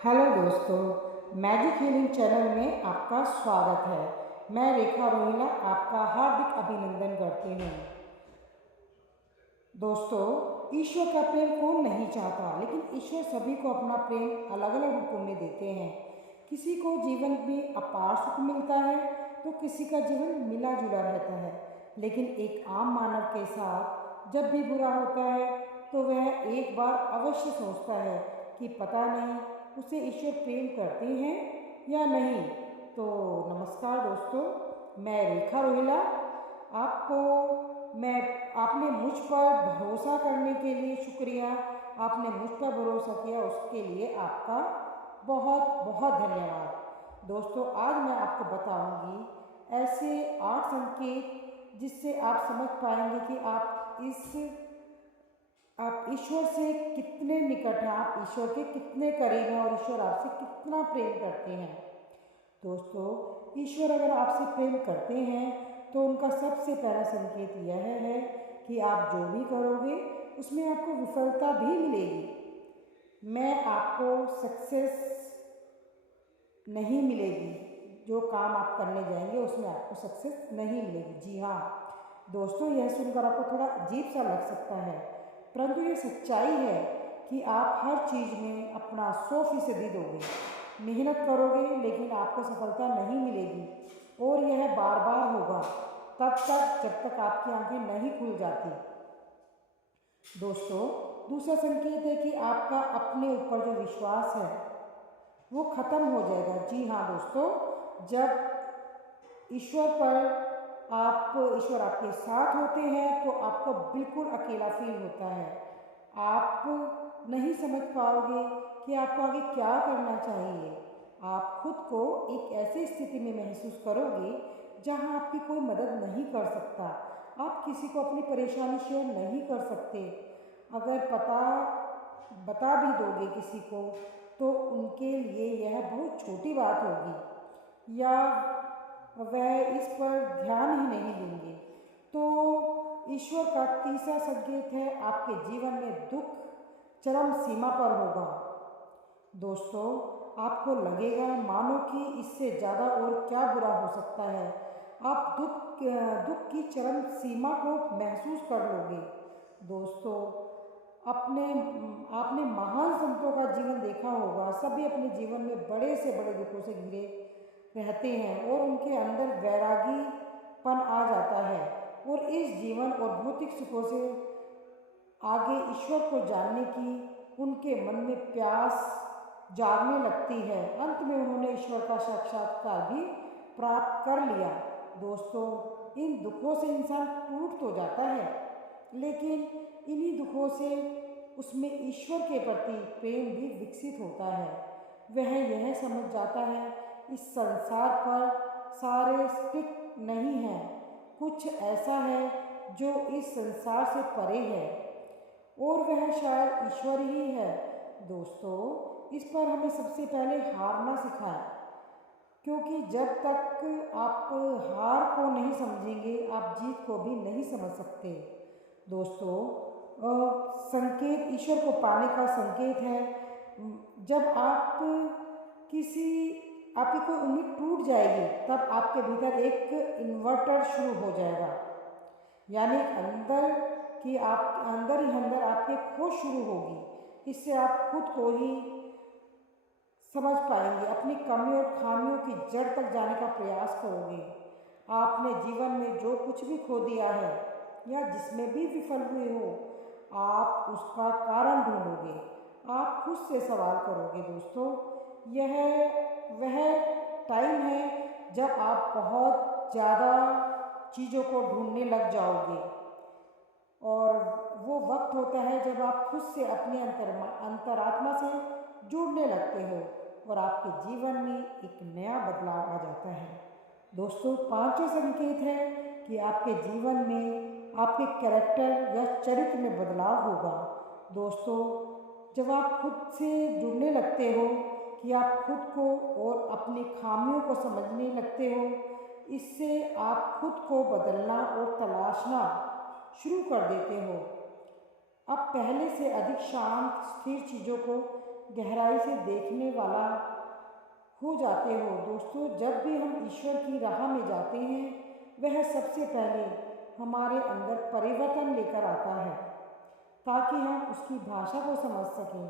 Hello दोस्तों, magic healing channel में आपका स्वागत है। मैं रेखा रोहिला आपका हार्दिक अभिनंदन करती हूँ। दोस्तों, ईश्वर का प्रेम कौन नहीं चाहता, लेकिन ईश्वर सभी को अपना प्रेम अलग अलग रूपों में देते हैं। किसी को जीवन में अपार सुख मिलता है तो किसी का जीवन मिला जुला रहता है, लेकिन एक आम मानव के साथ जब भी बुरा होता है तो वह एक बार अवश्य सोचता है कि पता नहीं उसे ईश्वर प्रेम करते हैं या नहीं। तो नमस्कार दोस्तों, मैं रेखा रोहिला आपने मुझ पर भरोसा करने के लिए शुक्रिया। आपने मुझ पर भरोसा किया, उसके लिए आपका बहुत बहुत धन्यवाद। दोस्तों, आज मैं आपको बताऊंगी ऐसे 8 संकेत जिससे आप समझ पाएंगे कि आप ईश्वर से कितने निकट हैं, आप ईश्वर के कितने करीब हैं और ईश्वर आपसे कितना प्रेम करते हैं। दोस्तों, ईश्वर अगर आपसे प्रेम करते हैं तो उनका सबसे पहला संकेत यह है कि आप जो भी करोगे उसमें आपको विफलता भी मिलेगी। मैं आपको सक्सेस नहीं मिलेगी, जो काम आप करने जाएंगे उसमें आपको सक्सेस नहीं मिलेगी। जी हाँ दोस्तों, यह सुनकर आपको थोड़ा अजीब सा लग सकता है, परंतु ये सच्चाई है कि आप हर चीज़ में अपना 100% दोगे, मेहनत करोगे, लेकिन आपको सफलता नहीं मिलेगी और यह बार बार होगा तब तक जब तक आपकी आंखें नहीं खुल जाती। दोस्तों, दूसरा संकेत है कि आपका अपने ऊपर जो विश्वास है वो खत्म हो जाएगा। जी हाँ दोस्तों, जब ईश्वर आपके साथ होते हैं तो आपको बिल्कुल अकेला फील होता है। आप नहीं समझ पाओगे कि आपको आगे क्या करना चाहिए। आप खुद को एक ऐसी स्थिति में महसूस करोगे जहां आपकी कोई मदद नहीं कर सकता। आप किसी को अपनी परेशानी शेयर नहीं कर सकते। अगर बता भी दोगे किसी को तो उनके लिए यह बहुत छोटी बात होगी या वह इस पर ध्यान ही नहीं देंगे। तो ईश्वर का तीसरा संकेत है आपके जीवन में दुख चरम सीमा पर होगा। दोस्तों, आपको लगेगा मानो कि इससे ज़्यादा और क्या बुरा हो सकता है। आप दुख की चरम सीमा को महसूस कर लोगे। दोस्तों, अपने आपने महान संतों का जीवन देखा होगा। सभी अपने जीवन में बड़े से बड़े दुखों से घिरे रहते हैं और उनके अंदर वैरागीपन आ जाता है और इस जीवन और भौतिक सुखों से आगे ईश्वर को जानने की उनके मन में प्यास जागने लगती है। अंत में उन्होंने ईश्वर का साक्षात्कार भी प्राप्त कर लिया। दोस्तों, इन दुखों से इंसान टूट तो जाता है, लेकिन इन्हीं दुखों से उसमें ईश्वर के प्रति प्रेम भी विकसित होता है। वह यह समझ जाता है इस संसार पर सारे स्टिक नहीं हैं, कुछ ऐसा है जो इस संसार से परे है और वह शायद ईश्वर ही है। दोस्तों, इस पर हमें सबसे पहले हारना सिखाएं, क्योंकि जब तक आप हार को नहीं समझेंगे आप जीत को भी नहीं समझ सकते। दोस्तों, संकेत ईश्वर को पाने का संकेत है जब किसी आपकी कोई उम्मीद टूट जाएगी तब आपके भीतर एक इन्वर्टर शुरू हो जाएगा, यानी अंदर ही अंदर आपके खोज शुरू होगी। इससे आप खुद को ही समझ पाएंगे, अपनी कमी और खामियों की जड़ तक जाने का प्रयास करोगे। आपने जीवन में जो कुछ भी खो दिया है या जिसमें भी विफल हुए हो, आप उसका कारण ढूंढोगे, आप खुद से सवाल करोगे। दोस्तों, यह वह टाइम है जब आप बहुत ज़्यादा चीज़ों को ढूंढने लग जाओगे और वो वक्त होता है जब आप खुद से अपने अंतरात्मा से जुड़ने लगते हो और आपके जीवन में एक नया बदलाव आ जाता है। दोस्तों, पांचवा संकेत है कि आपके जीवन में आपके कैरेक्टर या चरित्र में बदलाव होगा। दोस्तों, जब आप खुद से जुड़ने लगते हो कि आप खुद को और अपनी खामियों को समझने लगते हो, इससे आप खुद को बदलना और तलाशना शुरू कर देते हो। अब पहले से अधिक शांत स्थिर चीज़ों को गहराई से देखने वाला हो जाते हो। दोस्तों, जब भी हम ईश्वर की राह में जाते हैं, वह सबसे पहले हमारे अंदर परिवर्तन लेकर आता है ताकि हम उसकी भाषा को समझ सकें।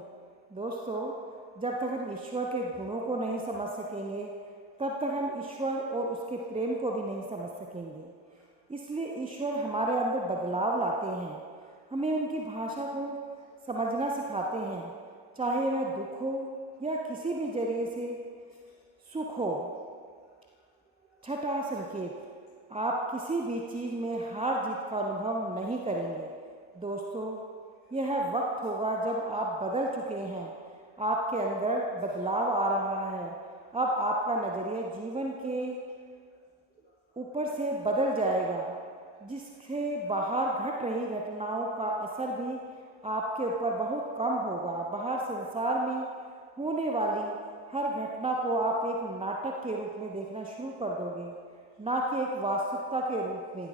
दोस्तों, जब तक हम ईश्वर के गुणों को नहीं समझ सकेंगे, तब तक हम ईश्वर और उसके प्रेम को भी नहीं समझ सकेंगे। इसलिए ईश्वर हमारे अंदर बदलाव लाते हैं, हमें उनकी भाषा को समझना सिखाते हैं, चाहे वह दुख हो या किसी भी जरिए से सुख हो। छठा संकेत, आप किसी भी चीज़ में हार जीत का अनुभव नहीं करेंगे। दोस्तों, यह वक्त होगा जब आप बदल चुके हैं, आपके अंदर बदलाव आ रहा है। अब आपका नज़रिया जीवन के ऊपर से बदल जाएगा, जिससे बाहर घट रही घटनाओं का असर भी आपके ऊपर बहुत कम होगा। बाहर संसार में होने वाली हर घटना को आप एक नाटक के रूप में देखना शुरू कर दोगे, ना कि एक वास्तविकता के रूप में।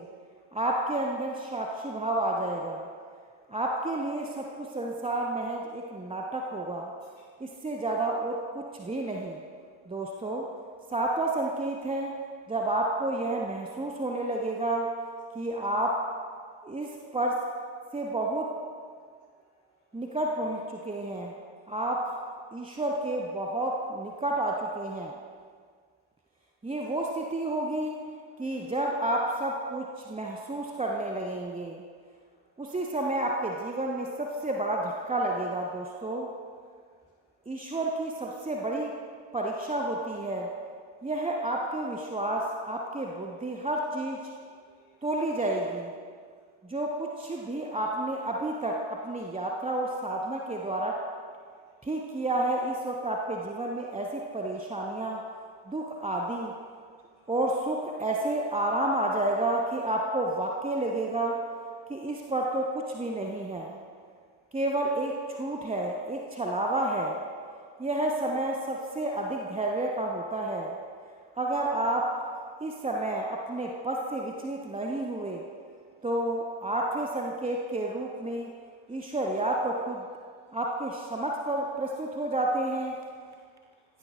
आपके अंदर साक्षी भाव आ जाएगा। आपके लिए सब कुछ संसार महज एक नाटक होगा, इससे ज़्यादा और कुछ भी नहीं। दोस्तों, सातवां संकेत है जब आपको यह महसूस होने लगेगा कि आप इस पर्स से बहुत निकट पहुंच चुके हैं, आप ईश्वर के बहुत निकट आ चुके हैं। ये वो स्थिति होगी कि जब आप सब कुछ महसूस करने लगेंगे, उसी समय आपके जीवन में सबसे बड़ा झटका लगेगा। दोस्तों, ईश्वर की सबसे बड़ी परीक्षा होती है, यह आपके विश्वास, आपके बुद्धि, हर चीज़ तोली जाएगी। जो कुछ भी आपने अभी तक अपनी यात्रा और साधना के द्वारा ठीक किया है, इस वक्त आपके जीवन में ऐसी परेशानियां, दुख आदि और सुख, ऐसे आराम आ जाएगा कि आपको वाकई लगेगा कि इस पर तो कुछ भी नहीं है, केवल एक झूठ है, एक छलावा है। यह समय सबसे अधिक धैर्य का होता है। अगर आप इस समय अपने पद से विचलित नहीं हुए, तो आठवें संकेत के रूप में ईश्वर या तो खुद आपके समक्ष पर प्रस्तुत हो जाते हैं,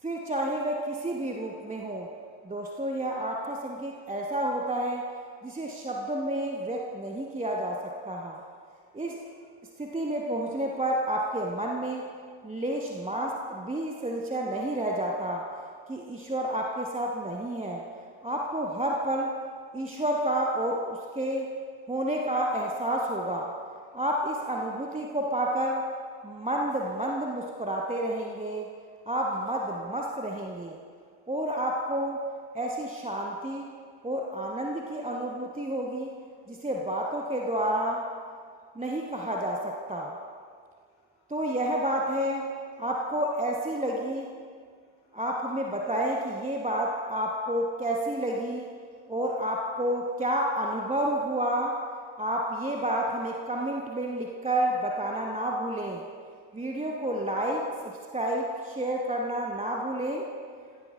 फिर चाहे वह किसी भी रूप में हो। दोस्तों, यह आठवां संकेत ऐसा होता है जिसे शब्दों में व्यक्त नहीं किया जा सकता है। इस स्थिति में पहुंचने पर आपके मन में लेश मात्र भी संशय नहीं रह जाता कि ईश्वर आपके साथ नहीं है। आपको हर पल ईश्वर का और उसके होने का एहसास होगा। आप इस अनुभूति को पाकर मंद मंद मुस्कुराते रहेंगे, आप मद मस्त रहेंगे और आपको ऐसी शांति और आनंद की अनुभूति होगी जिसे बातों के द्वारा नहीं कहा जा सकता। तो यह बात है, आपको ऐसी लगी, आप हमें बताएं कि ये बात आपको कैसी लगी और आपको क्या अनुभव हुआ। आप ये बात हमें कमेंट में लिखकर बताना ना भूलें। वीडियो को लाइक, सब्सक्राइब, शेयर करना ना भूलें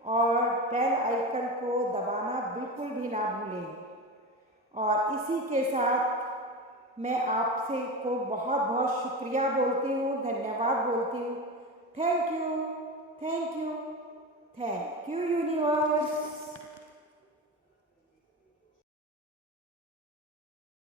और बेल आइकन को दबाना बिल्कुल भी ना भूलें। और इसी के साथ मैं आपसे को बहुत बहुत शुक्रिया बोलती हूँ, धन्यवाद बोलती हूँ। Thank you, thank you, thank you universe.